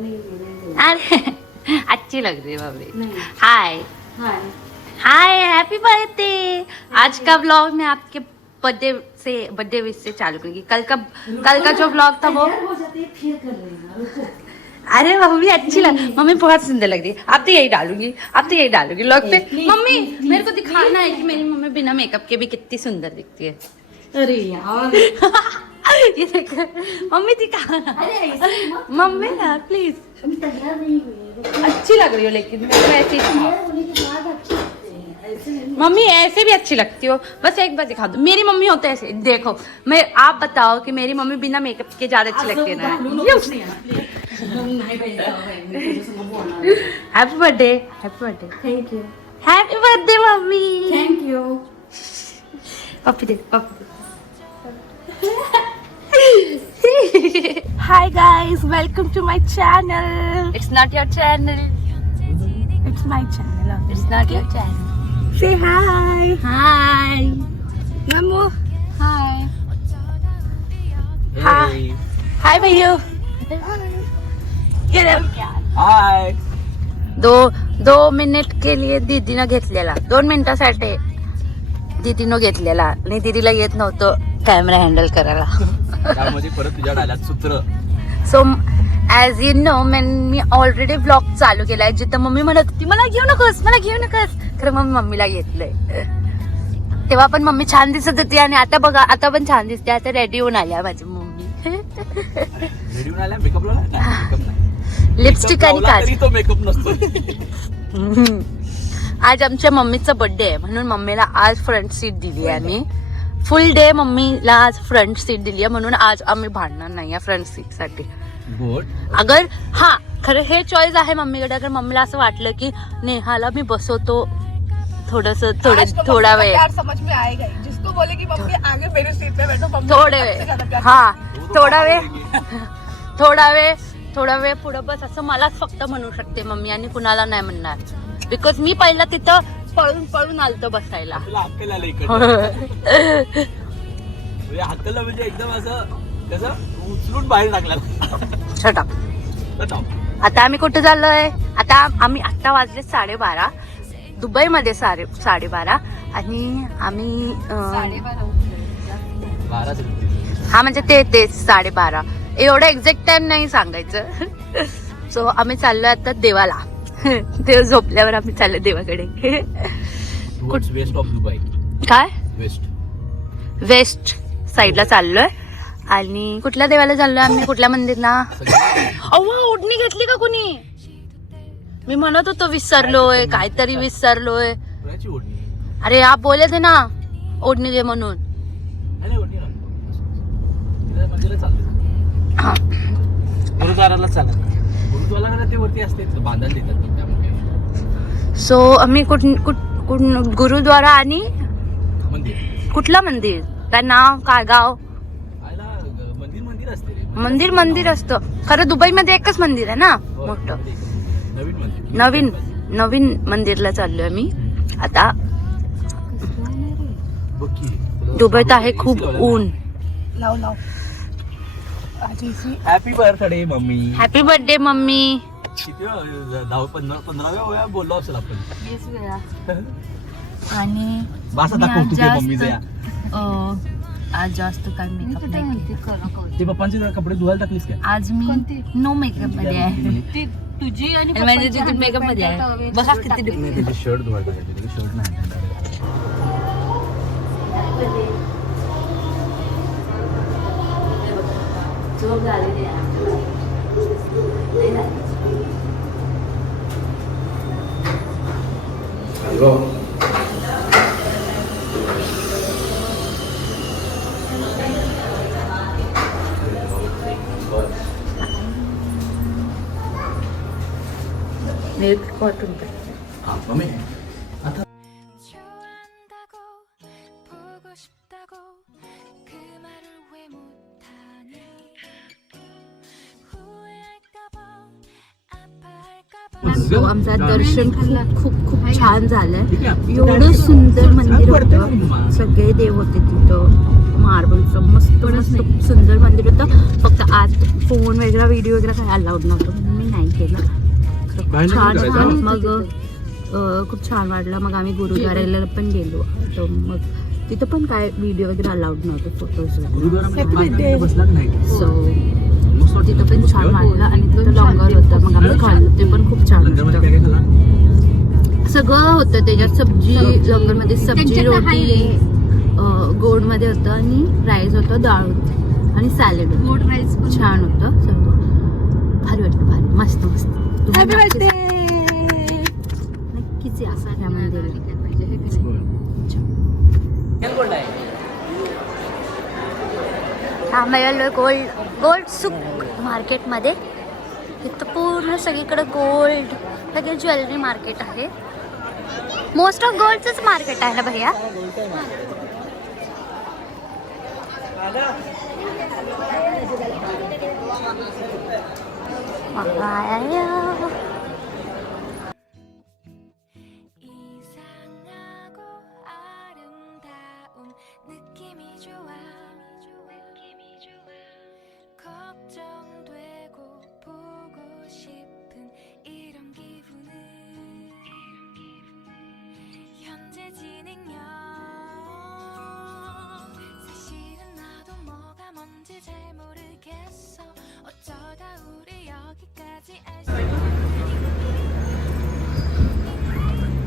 अरे अच्छी लग रही है mummy hi hi hi happy birthday आज का ब्लॉग मैं आपके बर्थडे से बर्थडे विश से चालू करूँगी। कल का कल का जो ब्लॉग था वो अरे मम्मी अच्छी लग मम्मी बहुत सुंदर लग रही है। अब तो यही डालूँगी अब तो यही डालूँगी लॉग पे। मम्मी मेरे को दिखाना है कि मेरी मम्मी बिना मेकअप के भी कितनी सुंदर दिखती है। अरे यार। ये देख मम्मी मत मम्मी यार प्लीज़। अच्छी लग रही हो लेकिन मेरे को ऐसे नहीं। मम्मी ऐसे भी अच्छी लगती हो। बस एक बार दिखा दो मेरी मम्मी होते ऐसे। देखो मैं आप बताओ कि मेरी मम्मी बिना मेकअप के ज़्यादा अच्छी लगती है ना? Happy birthday happy birthday thank you happy birthday mummy. Thank you पप्पी दे पप्पी Hi guys, welcome to my channel. It's not your channel. It's my channel. It's not your channel. Say hi. Hi. Namu. Hi. Hi. Hi भैया. Get up. Hi दो दो minute के लिए दीदीनं घेतलेला दोन मिनिटासाठी दीदीनं घेतलेला आणि दीदीला येत नव्हतं कॅमेरा हँडल करायला. त्यामध्ये परत तुझ्या डायलॉग सूत्र. सो ॲज यू नो मी मी ऑलरेडी ब्लॉग चालू केलाय जिथं मम्मी म्हणत होती मला घेऊ नकोस मला घेऊ नकोस. खरं मग मम्मीला घेतलंय. तेव्हा पण मम्मी छान दिसत होती आणि आता बघा आता पण छान दिसते आता रेडी होऊन आल्या माझी मम्मी. लिपस्टिक आणि काज. आज आमच्या मम्मीचा बर्थडे आहे म्हणून मम्मीला आज फ्रंट सीट दिली आहे आम्ही. फुल डे मम्मीला आज फ्रंट सीट दिली आहे म्हणून आज आम्ही भांडणार नाही आहे फ्रंट सीटसाठी गुड अगर हा खरं हे चॉईस आहे मम्मीकडे अगर मम्मीला असं वाटलं की नेहाला मी बसवतो थोडस थोडे थोडा वेळ. प्यार समझ में आएगा। जिसको बोले कि मम्मी आगे मेरे सीट पे बैठो मम्मी थोडे वेळ. हा थोडा वेळ. थोडा वेळ थोडा वेळ पुढं बस असं मलाच फक्त म्हणू शकते मम्मी आणि कुणाला नाही म्हणणार. बिकॉज मी पहिला तिथं पळून पळून आलतो बसायला. तुला हक्कल आलं इकडे म्हणजे हक्कला म्हणजे एकदम असं कसं उचलून बाहेर टाकला. आता आम्ही कुठे चाललोय? आता आम्ही आत्ता वाजले साडेबारा. दुबईमध्ये साडे साडेबारा. आणि आम्ही. हा म्हणजे ते तेच साडेबारा. एवढं एक्झॅक्ट टाइम नाही सांगायचं. सो आम्ही चाललोय आता देवाला. देव झोपल्यावर आम्ही चाललो देवाकडे. West of दुबई काय? वेस्ट वेस्ट साईडला चाललोय. आणि कुठल्या देवाला चाललोय आम्ही? कुठल्या मंदिरला? अव्वा ओढणी घेतली का कुणी? मी म्हणत होतो विसरलोय काहीतरी विसरलोय. अरे आप बोले थे ना ओढणी घे म्हणून. हा. गुरुद्वाराला चालत. ते वरती असते बांधायला देतात त्यामुळे. सो आम्ही कुठ कुठ कुठ- गुरुद्वारा आणि मंदिर. कुठलं मंदिर? काय नाव काय गाव? मंदिर मंदिर असते रे. मंदिर मंदिर असतं. खरं दुबईमध्ये एकच मंदिर आहे ना? मोठं. नवीन मंदिर. नवीन मंदिरला चाललोय मी आता दुबईत आहे खूप. ऊन. आज इसी happy birthday mummy. Happy birthday mummy. किती वेळा? दहा पंधरा पंधराव्या वेळा बोललो असेल आपण. आणि बस मी आज जास्त- मम्मीचं या अं, आज जास्त काय मेकअप नाही केला. ते पप्पांचे जरा कपडे धुवायला टाकलीस काय आज मी नो मेकअपमध्ये आहे. तुझी आणि तिथे मेकअपमध्ये आहे. बघा किती. त्याचे शर्ट धुवायला टाकायचे शर्ट नाही. झोप झालेली आहे. नाही आमचा दर्शन खूप खूप छान झालंय. एवढं सुंदर मंदिर होतं. सगळे देव होते तिथं. मार्बलचं मस्त मस्त खूप सुंदर मंदिर होतं. फक्त आत फोन वगैरे व्हिडिओ वगैरे काय अलाउड नव्हतं. मी नाही केलं. छान छान? मग अं, खूप छान वाटलं. मग आम्ही गुरुद्वाराला पण गेलो. तर मग तिथं पण काय व्हिडिओ वगैरे अलाउड नव्हते फोटोज सो तिथं पण छान वाटलं आणि तिथं लंगर होतं. मग आम्ही खाल्लं. ते पण खूप छान होतं सगळं होतं. त्याच्यात सब्जी लंगरमध्ये सब्जी रोटी गोडमध्ये होतं आणि राईस होतं डाळ होती. आणि सॅलेड होतं. गोड राईस छान होतं सगळं. भारी वाटलं भारी. मस्त मस्त. नक्कीच- या. या मंदिराला आम्ही आलो गोल्ड गोल्ड सुक मार्केटमध्ये इथं पूर्ण सगळीकडे गोल्ड सगळे ज्वेलरी मार्केट आहे. मोस्ट ऑफ गोल्डचंच मार्केट आहे ना भैया? आया.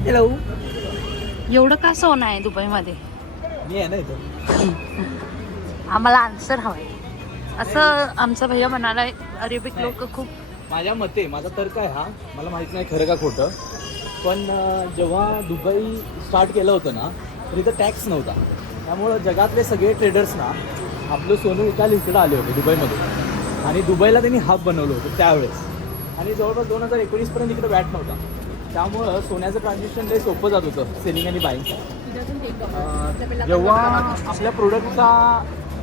हॅलो एवढं काय सोनं आहे दुबईमध्ये? मी आहे ना इथं. आम्हाला आन्सर हवाय. असं आमचा भैया म्हणाला अरेबिक लोक खूप माझ्या मते माझा तर्क आहे हा. मला माहीत नाही खरं का खोटं. पण जेव्हा दुबई स्टार्ट केलं होतं ना तर इथं टॅक्स नव्हता. त्यामुळं जगातले सगळे ट्रेडर्स ना आपलं सोनं विकायला इकडं आले होते दुबईमध्ये. आणि दुबईला त्यांनी हब बनवलं होतं त्यावेळेस. आणि जवळपास दोन हजार एकोणीसपर्यंत इकडे वॅट नव्हता. त्यामुळं सोन्याचं ट्रान्झॅक्शन लय सोपं जात होतं सेलिंग आणि बाईंग जेव्हा आपल्या प्रोडक्टचा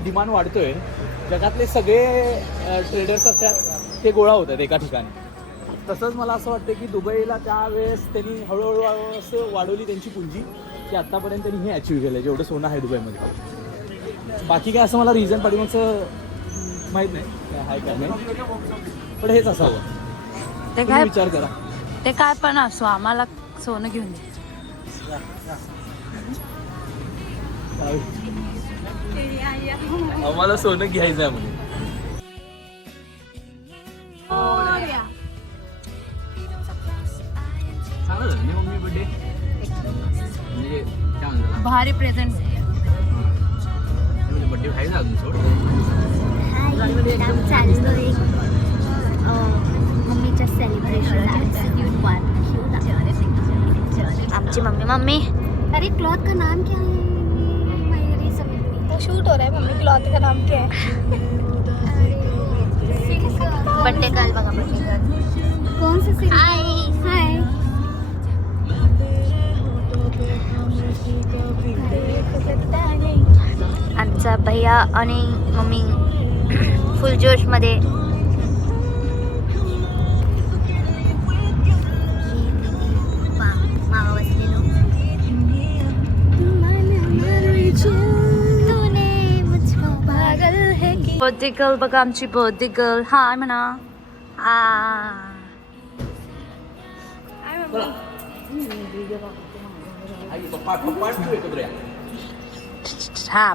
डिमांड वाढतोय जगातले सगळे ट्रेडर्स असतात ते गोळा होतात एका ठिकाणी. तसंच मला असं वाटतं की दुबईला त्यावेळेस त्यांनी हळूहळू हळू असं वाढवली त्यांची पुंजी की आत्तापर्यंत त्यांनी हे अचीव केलं जेवढं सोनं आहे दुबईमध्ये. बाकी काय असं मला रिझन पाठीमागचं माहीत नाही काय आहे काय नाही. पण हेच असावं. ते तुम्ही काय विचार करा. ते काय पण असो आम्हाला सोनं घेऊन दे. आम्हाला सोनं घ्यायचं आहे म्हणजे म्हणजे भारी प्रेझेंट बड्डे व्हायचा अजून सोड? मम्मीच्या सेलिब्रेशन आमची मम्मी मम्मी. अरे क्लॉथ का नाम क्या है? शूट हो रहा है मम्मी क्लॉथ का नाम क्या है? बड्डे काल बघा कौन सा हाय हाय आमचा भैया आणि मम्मी फुल जोश बर्थडे गर्ल बघा आमची बर्थडे गर्ल हाय म्हणा आ आई पप्पा पप्पा आणि तू एकत्र या. हा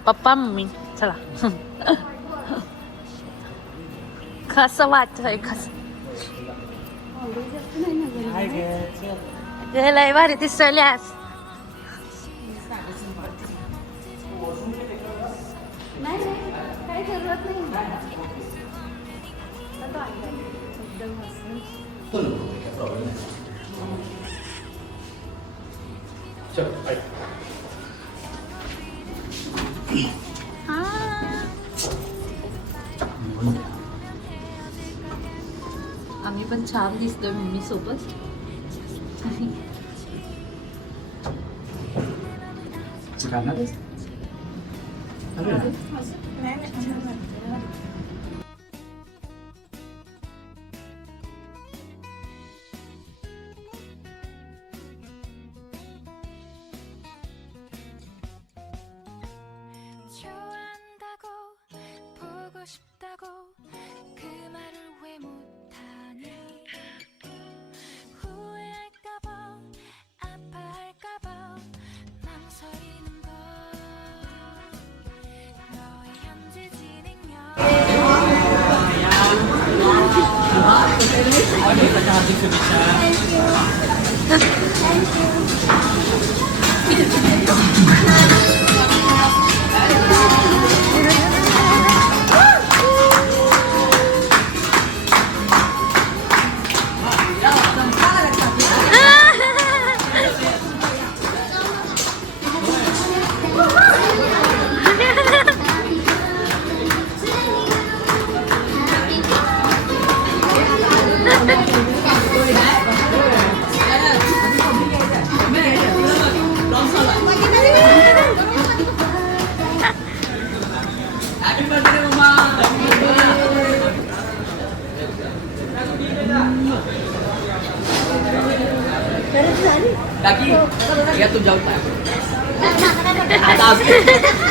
पप्पा मम्मी चला कसं वाटतंय कसं हे लय भारी दिसल्यास आम्ही पण छान दिसतोय मम्मी सोबत. 좋아한다고 보고 싶다고 असं- जाऊ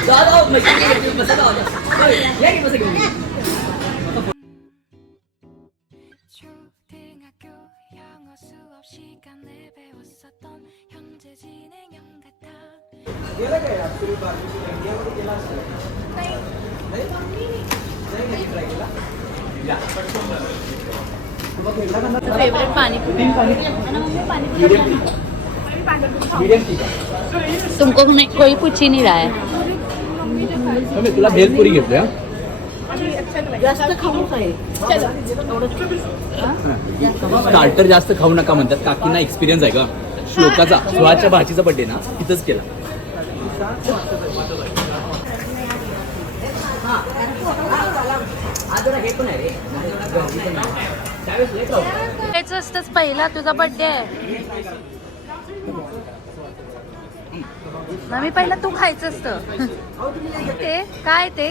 जाऊ मशीन घे, बसा जाऊ जाऊ. या की बसा घेऊन. 초등 फेवरेट पाणीपुरी. तुमको नहीं- कोई पूछ ही नहीं रहा है. तुला भेलपुरी घेतोय हा? स्टार्टर जास्त खाऊ नका म्हणतात. काकींना एक्सपिरियन्स आहे का श्लोकाचा सुहाच्या भाचीचा बड्डे ना तिथंच केला हा जरा हे पण आहे रे गर्दी पण आहे. त्यावेळेस late राहू. असतंच पहिला तुझा बर्थडे आहे. मम्मी पहिला तू खायचं असतं. ते काय ते?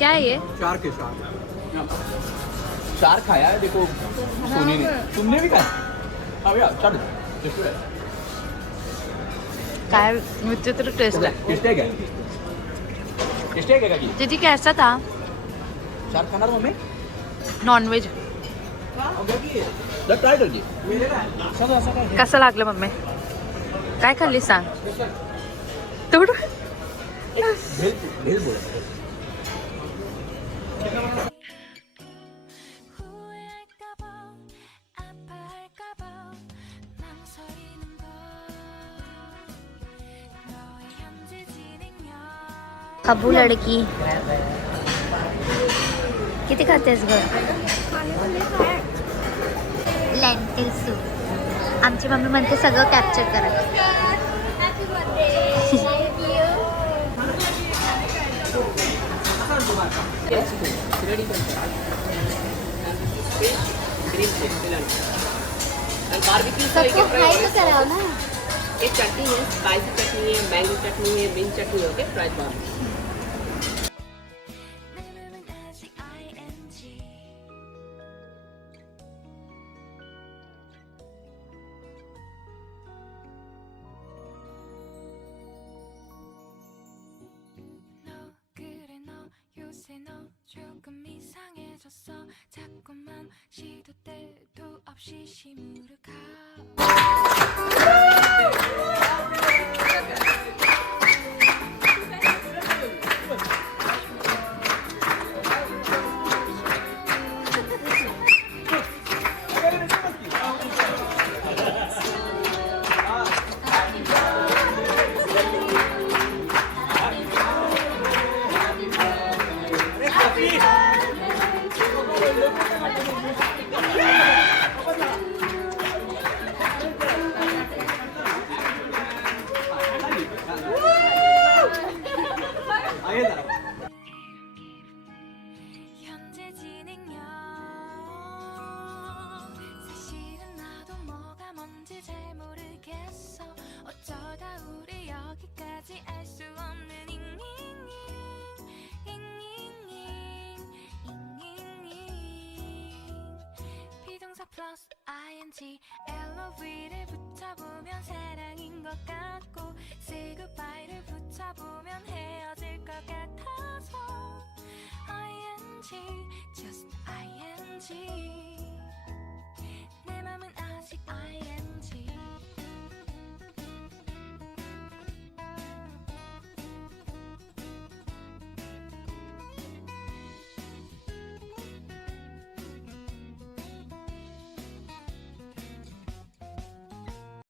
काय आहे चार के चार. चार खाया देखो सोनी ने. तुमने भी खाया? चार टेस्ट है काय विचित्र टेस्ट आहे. दीदी कैसा था? चार खाणार मम्मी? नॉनव्हेज कसं लागलं मम्मी? काय खाल्ली सांग. तेवढं खबू लडकी। किती खातेस ग? लेंटिल सूप आमची मम्मी म्हणते सगळं कॅप्चर करा. एक चटनी है स्पाइसी चटनी है मैंगो चटनी है bean chutney okay fried barbecue 情。